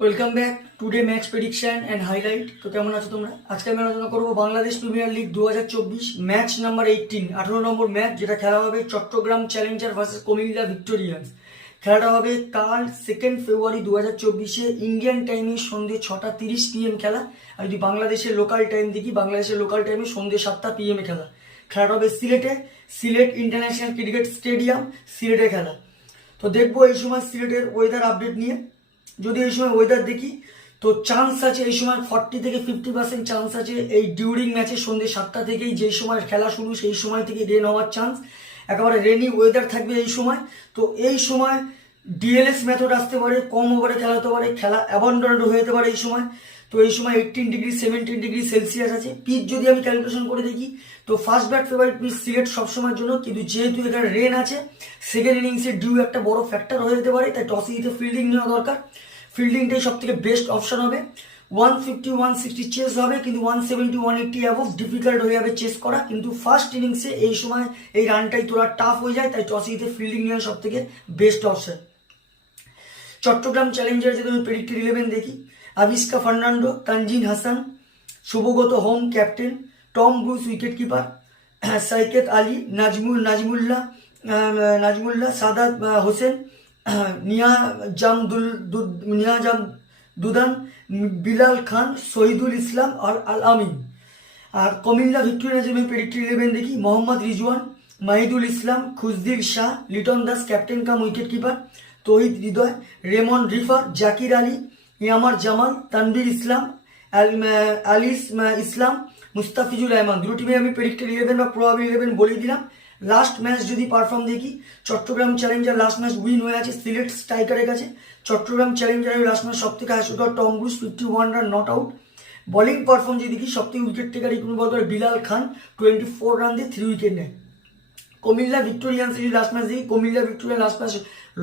Welcome back today match prediction and highlight. তো কেমন আছো তোমরা? আজকে আমি আলোচনা করবো Bangladesh premier league 2024 match number 18 number match, যেটা খেলা হবে Chattogram Challenger versus Comilla Victorians. খেলাটা হবে কাল 2 ফেব্রুয়ারি 2024 ইন্ডিয়ান টাইমে সন্ধ্যে 6:30 PM খেলা। আর যদি বাংলাদেশের লোকাল টাইম দেখি, বাংলাদেশের লোকাল টাইমে সন্ধ্যে 7 PM খেলা। খেলাটা হবে সিলেট ইন্টারন্যাশনাল ক্রিকেট স্টেডিয়াম, সিলেটে খেলা। তো দেখবো এই সময় সিলেটের ওয়েদার আপডেট নিয়ে। যদি এই সময় ওয়েদার দেখি তো চান্স আছে এই সময় 40 থেকে 50% চান্স আছে এই ডিউরিং ম্যাচে সন্ধ্যে 7টা থেকেই, যে সময় খেলা শুরু সেই সময় থেকে রেন হওয়ার চান্স, একেবারে রেনি ওয়েদার থাকবে এই সময়। তো এই সময় ডিএলএস মেথড আসতে পারে, কম ওভারে খেলা হতে পারে, খেলা অ্যাবান্ডন্ড হয়ে যেতে পারে এই সময়। তো এই সময় 18 ডিগ্রি 17 ডিগ্রি সেলসিয়াস আছে। পিচ যদি আমি ক্যালকুলেশন করে দেখি তো first bat favourite pitch Sylhet সবসময়ের জন্য, কিন্তু যেহেতু এখানে রেন আছে সেকেন্ড ইনিংসে ডিউ একটা বড় ফ্যাক্টর হয়ে যেতে পারে, তাই টসে জিতে ফিল্ডিং নেওয়া দরকার। ফিল্ডিংটাই সব থেকে বেস্ট অপশন হবে। 150 160 চেস হবে, কিন্তু 170 180 অ্যাবভ ডিফিকাল্ট হয়ে যাবে চেস করা। কিন্তু ফার্স্ট ইনিংসে এই সময় এই রানটাই তোলা টাফ হয়ে যায়, তাই টসে জিতে ফিল্ডিং নেওয়া সব থেকে বেস্ট অপশন। চট্টগ্রাম চ্যালেঞ্জার যদি আমি প্রেডিক্টেড 11 দেখি, Avishka Fernando, Tanzim Hasan, Shuvagata Hom captain, Tom Bruce wicket keeper, Saikat Ali, Nazmullah, Sadat Hossain, নিয়াজাম দুদান, বিলাল খান, শহীদুল ইসলাম আর আল আমিন। আর কুমিল্লা ভিক্টোরিয়া যদি প্রেডিক্টেড 11 দেখি, Mohammad Rizwan, Mahidul Islam, Khushdil Shah, Liton Das captain cum wicket keeper, Towhid Hridoy, Raymon Reifer, Jaker Ali, ইয়ামার Jamal, Tanvir ইসলাম, আলিস ইসলাম, মুস্তাফিজুর রহমান। দুটো টিমে আমি প্রেডিক্টেড 11 বা প্রবাবল 11 বলে দিলাম। লাস্ট ম্যাচ যদি পারফর্ম দেখি, Chattogram Challenger last match win হয়ে আছে সিলেট স্ট্রাইকারের কাছে। চট্টগ্রাম চ্যালেঞ্জারের লাস্ট ম্যাচ সব থেকে high score Tom Bruce 51 run not out. Bowling perform যদি দেখি, সব থেকে উইকেট টেকার এই বল করে বিলাল খান 24 রান দিয়ে 3 উইকেট নেয়। কুমিল্লা ভিক্টোরিয়ান্স যদি লাস্ট ম্যাচ দেখি, Comilla Victoria last match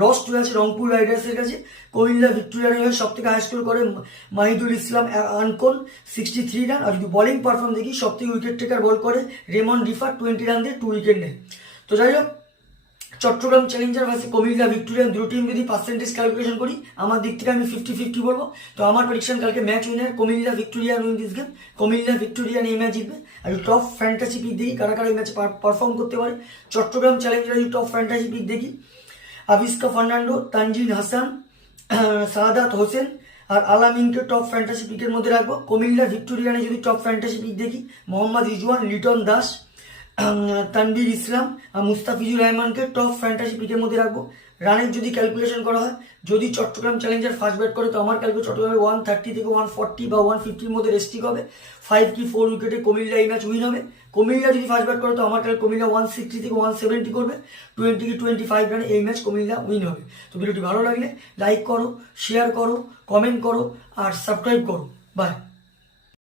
lost হয়ে আছে রংপুর রাইডার্সের কাছে। কুমিল্লা ভিক্টোরিয়ার হয়ে সব থেকে হাই স্কোর করে মাহিদুল ইসলাম আনকোন 63 রান। আর যদি বোলিং পারফর্ম দেখি, সব থেকে উইকেট টেকার বল করে রেমন রিফার 20 রান দিয়ে 2 উইকেট নেয়। তো যাই হোক, Chattogram Challenger versus Comilla Victorian দুটো টিম যদি পার্সেন্টেজ ক্যালকুলেশন করি, আমার দিক থেকে আমি 50-50 বলবো। তো আমার প্রেডিকশন কালকে match winner Comilla Victorian win this game. Comilla Victorian এই ম্যাচ জিতবে। আর টপ ফ্যান্টাসি পিক দেখি কারা কারা এই ম্যাচে পারফর্ম করতে পারে। চট্টগ্রাম চ্যালেঞ্জার যদি টপ ফ্যান্টাসি পিক দেখি, আবিষ্কা ফার্নান্ডো, তানজিন হাসান, সাদাত হোসেন আর আলামিনকে টপ ফ্যান্টাসি পিকের মধ্যে রাখবো। কুমিল্লা ভিক্টোরিয়ানে যদি টপ ফ্যান্টাসি পিক দেখি, মোহাম্মদ রিজওয়ান, লিটন দাস, তানভীর ইসলাম আর মুস্তাফিজুর রহমানকে টপ ফ্যান্টাসি পিকের মধ্যে রাখবো। রানের যদি ক্যালকুলেশন করা হয়, যদি চট্টগ্রাম চ্যালেঞ্জার ফার্স্ট ব্যাট করে তো আমার ক্যালকুলেশন চট্টগ্রামে 130 থেকে 140 বা 150-র মধ্যে রেস্টিক হবে। 5 কি 4 উইকেটে কুমিল্লা এই ম্যাচ উইন হবে। কুমিল্লা যদি ফার্স্ট ব্যাট করে তো আমার ক্যালকুলেশন কুমিল্লা 160 থেকে 170 করবে। 20 কি 25 রানে এই ম্যাচ কুমিল্লা উইন হবে। তো ভিডিওটি ভালো লাগলে লাইক করো, শেয়ার করো, কমেন্ট করো আর সাবস্ক্রাইব করো। বাই।